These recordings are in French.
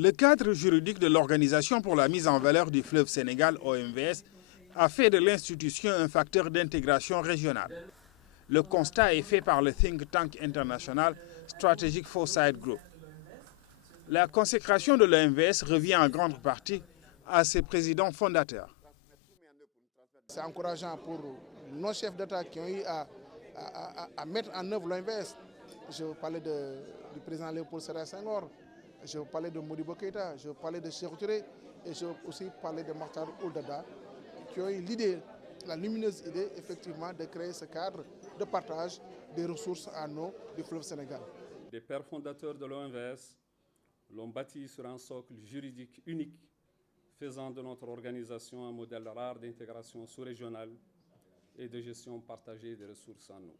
Le cadre juridique de l'Organisation pour la mise en valeur du fleuve Sénégal, OMVS, a fait de l'institution un facteur d'intégration régionale. Le constat est fait par le think tank international Strategic Foresight Group. La consécration de l'OMVS revient en grande partie à ses présidents fondateurs. C'est encourageant pour nos chefs d'État qui ont eu à mettre en œuvre l'OMVS. Je parlais du président Léopold Sédar Senghor, je parlais de Modibo Keïta, je parlais de Sékou Touré et je aussi parlais de Makhtar Ould Daddah, qui ont eu l'idée, la lumineuse idée effectivement de créer ce cadre de partage des ressources en eau du fleuve Sénégal. Les pères fondateurs de l'OMVS l'ont bâti sur un socle juridique unique, faisant de notre organisation un modèle rare d'intégration sous-régionale et de gestion partagée des ressources en eau.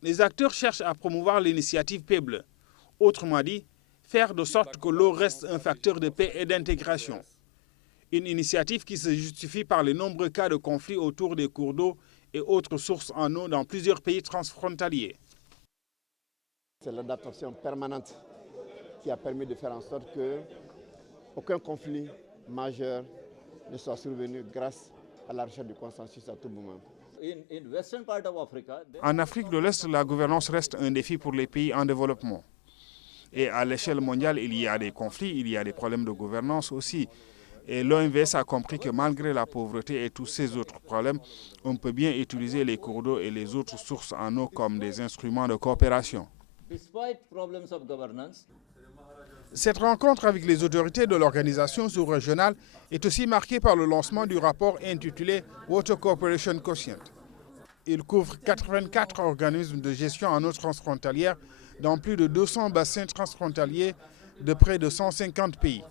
Les acteurs cherchent à promouvoir l'initiative Paix Bleue, autrement dit, faire de sorte que l'eau reste un facteur de paix et d'intégration. Une initiative qui se justifie par les nombreux cas de conflits autour des cours d'eau et autres sources en eau dans plusieurs pays transfrontaliers. C'est l'adaptation permanente qui a permis de faire en sorte qu'aucun conflit majeur ne soit survenu grâce à la recherche du consensus à tout moment. En Afrique de l'Est, la gouvernance reste un défi pour les pays en développement. Et à l'échelle mondiale, il y a des conflits, il y a des problèmes de gouvernance aussi. Et l'OMVS a compris que malgré la pauvreté et tous ces autres problèmes, on peut bien utiliser les cours d'eau et les autres sources en eau comme des instruments de coopération. Cette rencontre avec les autorités de l'organisation sous-régionale est aussi marquée par le lancement du rapport intitulé Water Cooperation Quotient. Il couvre 84 organismes de gestion en eau transfrontalière dans plus de 200 bassins transfrontaliers de près de 150 pays.